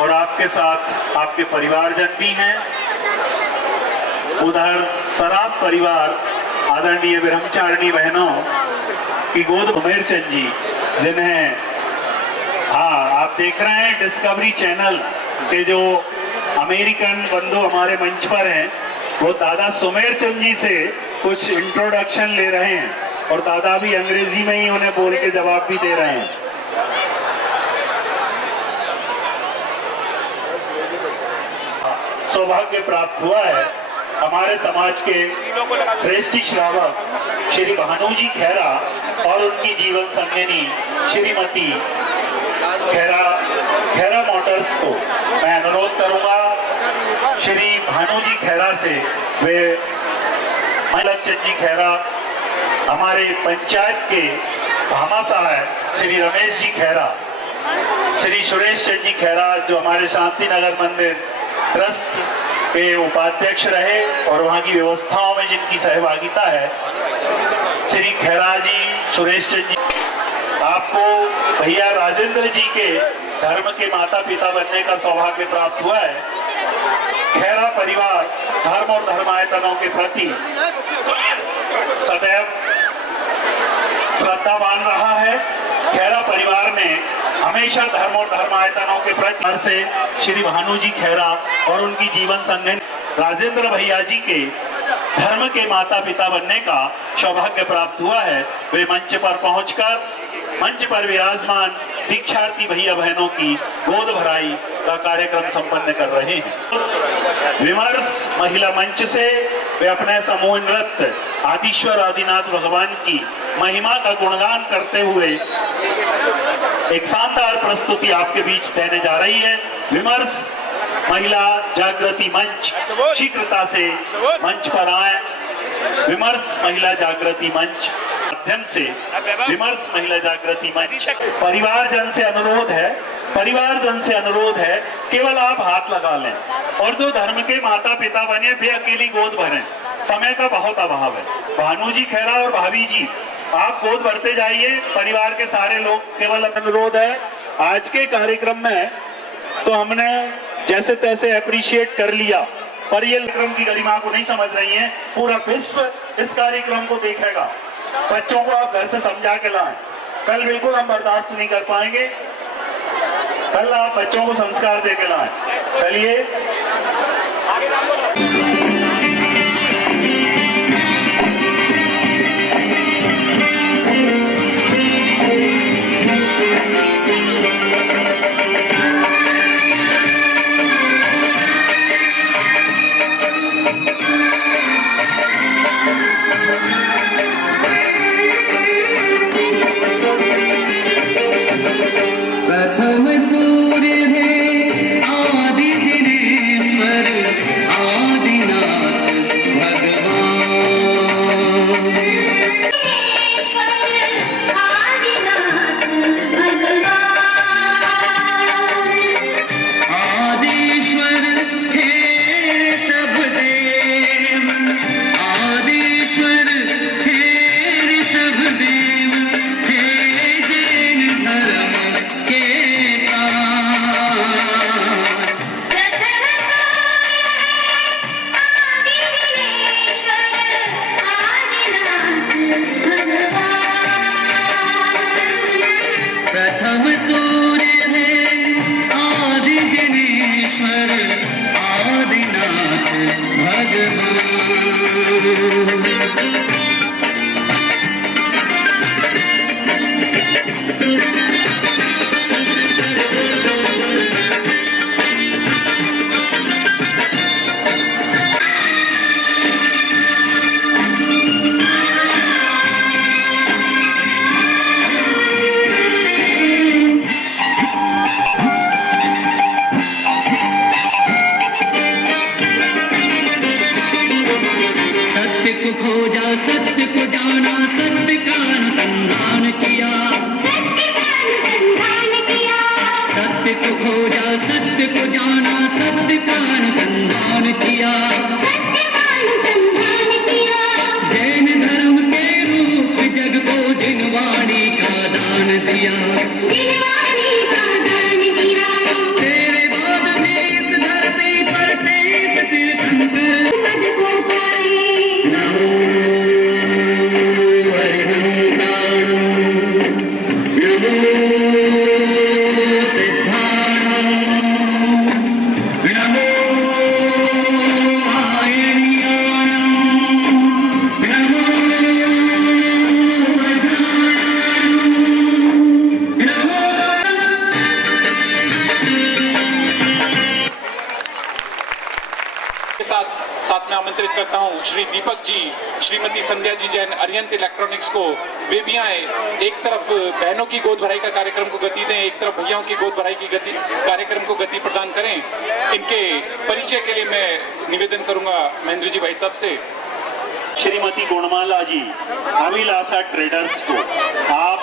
और आपके साथ आपके परिवारजन भी हैं। उधर सराफ परिवार आदरणीय ब्रह्मचारिणी बहनों की गोद उमेर चंद जी, जिन्हें आप देख रहे हैं डिस्कवरी चैनल के जो अमेरिकन बंधु हमारे मंच पर हैं, वो दादा सुमेर चंद जी से कुछ इंट्रोडक्शन ले रहे हैं और दादा भी अंग्रेजी में ही उन्हें बोल के जवाब भी दे रहे हैं। सौभाग्य प्राप्त हुआ है हमारे समाज के श्रेष्ठ श्रावक श्री भानुजी खेरा और उनकी जीवन संगिनी श्रीमती खेरा मोटर्स को मैं अनुरोध करूंगा श्री भानुजी खेरा से, वे चंद जी खेरा, हमारे पंचायत के भामाशाह है श्री रमेश जी खेरा, श्री सुरेश चंद जी खेरा जो हमारे शांति नगर मंदिर ट्रस्ट के उपाध्यक्ष रहे और वहाँ की व्यवस्थाओं में जिनकी सहभागिता है, श्री खेरा जी, सुरेश चंद जी, आपको भैया राजेंद्र जी के धर्म के माता पिता बनने का सौभाग्य प्राप्त हुआ है। खेरा परिवार धर्म और धर्मायतनों के प्रति सदैव श्रद्धावान रहा है। खेरा परिवार ने हमेशा धर्म और धर्मायतनों के प्रति से श्री भानुजी खेरा और उनकी जीवन संगिनी राजेंद्र भैया जी के धर्म के माता पिता बनने का सौभाग्य प्राप्त हुआ है। वे मंच पर पहुंचकर मंच पर विराजमान दीक्षार्थी भैया बहनों की गोद भराई का कार्यक्रम संपन्न कर रहे हैं। विमर्श महिला मंच से वे अपने समूह नृत्य आदिश्वर आदिनाथ भगवान की महिमा का गुणगान करते हुए एक शानदार प्रस्तुति आपके बीच देने जा रही है। विमर्श महिला जागृति मंच शीघ्रता से मंच पर आए। विमर्श महिला जागृति मंच माध्यम से विमर्श महिला जागृति मंच परिवारजन से अनुरोध है केवल आप हाथ लगा लें और जो धर्म के माता पिता बने वे अकेली गोद भरें। समय का बहुत अभाव है। भानुजी खेरा और भाभी जी आप गोद भरते जाइए, परिवार के सारे लोग। केवल अनुरोध है, आज के कार्यक्रम में तो हमने जैसे तैसे अप्रिशिएट कर लिया, पर ये कार्यक्रम की गरिमा को नहीं समझ रही हैं। पूरा विश्व इस कार्यक्रम को देखेगा। बच्चों को आप घर से समझा के लाएं। कल बिल्कुल हम बर्दाश्त नहीं कर पाएंगे। कल आप बच्चों को संस्कार दे के लाएं। चलिए दिया, तेरे आमंत्रित करता हूं श्री दीपक जी, श्रीमती संध्या जी जैन, अरिहंत इलेक्ट्रॉनिक्स को। वे भी आए, एक तरफ बहनों की गोद भराई का कार्यक्रम को गति दें, एक तरफ भैयाओं की गोद भराई की कार्यक्रम को गति प्रदान करें। इनके परिचय के लिए मैं निवेदन करूंगा महेंद्र जी भाई साहब से। श्रीमती गुणमाला जी, अभिलाषा ट्रेडर्स को, आप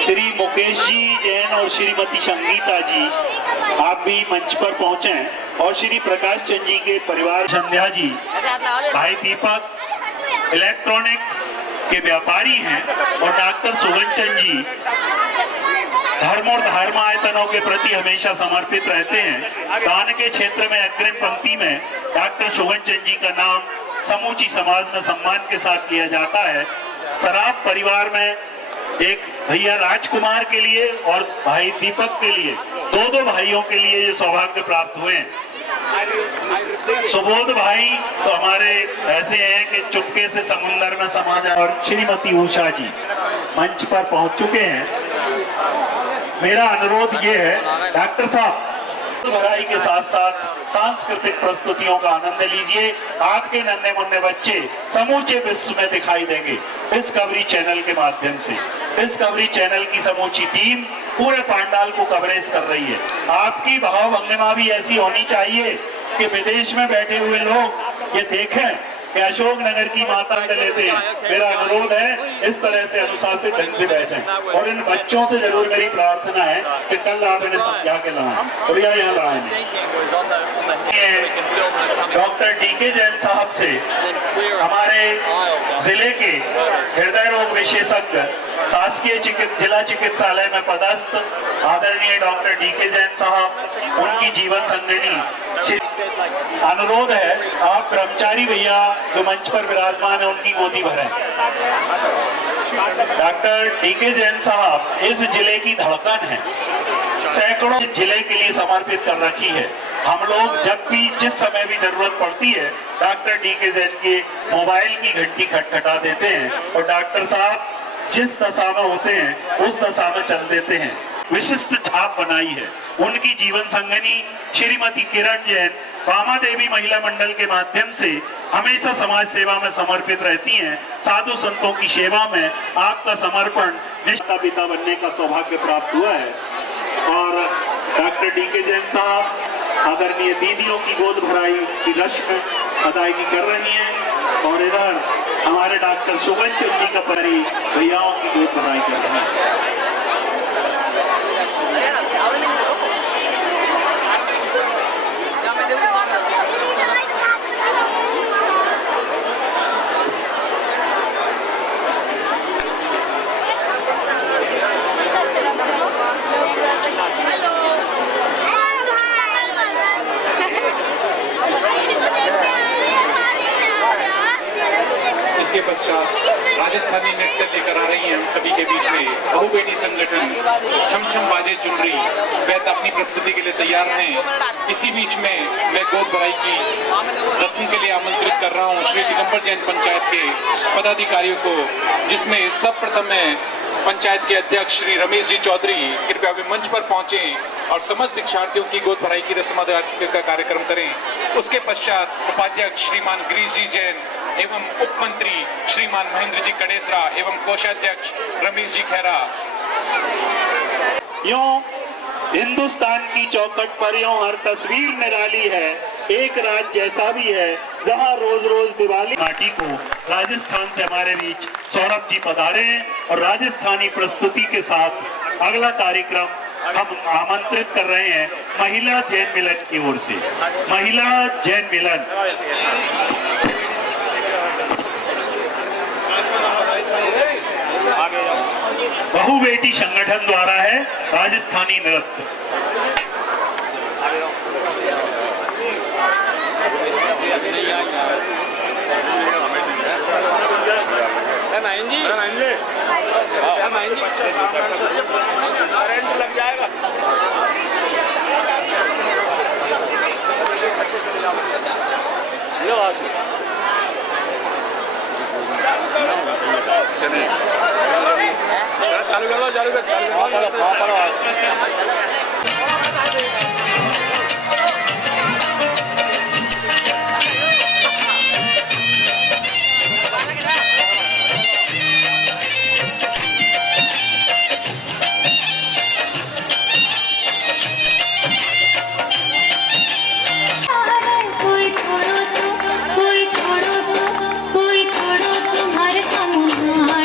श्री मुकेश जी जैन और श्रीमती संगीता जी आप भी मंच पर पहुंचे, और श्री प्रकाश चंद जी के परिवार, संध्या जी, भाई दीपक इलेक्ट्रॉनिक्स के व्यापारी हैं, और डॉक्टर सुगन चंद जी धर्म और धर्मायतनों के प्रति हमेशा समर्पित रहते हैं। दान के क्षेत्र में अग्रिम पंक्ति में डॉक्टर सुगन चंद जी का नाम समूची समाज में सम्मान के साथ लिया जाता है। सराफ परिवार में एक भैया राजकुमार के लिए और भाई दीपक के लिए, दो भाइयों के लिए ये सौभाग्य प्राप्त हुए हैं। सुबोध भाई तो हमारे ऐसे हैं कि चुपके से समुंदर में समा जाए, और श्रीमती उषा जी मंच पर पहुंच चुके हैं। मेरा अनुरोध ये है, डॉक्टर साहब भराई के साथ साथ सांस्कृतिक प्रस्तुतियों का आनंद लीजिए। आपके नन्हे मुन्ने बच्चे समूचे विश्व में दिखाई देंगे डिस्कवरी चैनल के माध्यम से। डिस्कवरी चैनल की समूची टीम पूरे पांडाल को कवरेज कर रही है। आपकी भाव भंगिमा भी ऐसी होनी चाहिए कि विदेश में बैठे हुए लोग ये देखें कि अशोकनगर की माता लेते हैं। मेरा अनुरोध है इस तरह से अनुशासित ढंग से बैठें, और इन बच्चों से जरूर मेरी प्रार्थना है कि कल आप इन्हें समझा के लाएं, और यहाँ लाएं। डॉक्टर डीके जैन साहब से हमारे जिले के हृदय रोग विशेषज्ञ, शासकीय जिला चिकित्सालय में पदस्थ आदरणीय डॉक्टर डीके जैन साहब, उनकी जीवन संगिनी, अनुरोध है आप ब्रह्मचारी भैया जो मंच पर विराजमान है उनकी गोदी भरें। डॉक्टर डीके जैन साहब इस जिले की धड़कन है, सैकड़ों जिले के लिए समर्पित कर रखी है। हम लोग जब भी जिस समय भी जरूरत पड़ती है डॉक्टर डीके जैन के मोबाइल की घंटी खटखटा देते हैं, और डॉक्टर साहब जिस दशा में होते हैं उस दशा में चल देते हैं। विशिष्ट छाप बनाई है उनकी जीवन संगिनी श्रीमती किरण जैन, बामा देवी महिला मंडल के माध्यम से हमेशा समाज सेवा में समर्पित रहती हैं। साधु संतों की सेवा में आपका समर्पण, निष्ठा पिता बनने का सौभाग्य प्राप्त हुआ है। और डॉक्टर डीके जैन साहब आदरणीय दीदियों की गोद भराई की रस्म अदायगी कर रही हैं, और इधर हमारे डॉक्टर सुगन चंद जी का परी भैयाओं की गोद भराई कर रहे हैं। इसके पश्चात राजस्थानी नृत्य लेकर आ रही हैं हम सभी के बीच में बहु बेटी संगठन छम छम बाजे चुनरी। वह अपनी प्रस्तुति के लिए तैयार हैं। इसी बीच में मैं गोद भराई की रस्म के लिए आमंत्रित कर रहा हूं श्री दिगंबर जैन पंचायत के पदाधिकारियों को, जिसमें सर्वप्रथम मैं पंचायत के अध्यक्ष श्री रमेश जी चौधरी कृपया वे मंच पर पहुंचे और समस्त दीक्षार्थियों की गोद भराई की रस्म अदा का कार्यक्रम करें। उसके पश्चात उपाध्यक्ष श्रीमान गिरीश जी जैन एवं उप मंत्री श्रीमान महेंद्र जी कड़ेसरा एवं कोषाध्यक्ष रमेश जी खैरा। यूं हिंदुस्तान की चौखट पर यूं हर तस्वीर निराली है, एक राज जैसा भी है जहां रोज रोज दिवाली। माटी को राजस्थान से हमारे बीच सौरभ जी पधारे हैं, और राजस्थानी प्रस्तुति के साथ अगला कार्यक्रम हम आमंत्रित कर रहे हैं महिला जैन मिलन की ओर से। महिला जैन मिलन बहु बेटी संगठन द्वारा है राजस्थानी नृत्य। करंट लग जाएगा। चालू कर लो, चालू कर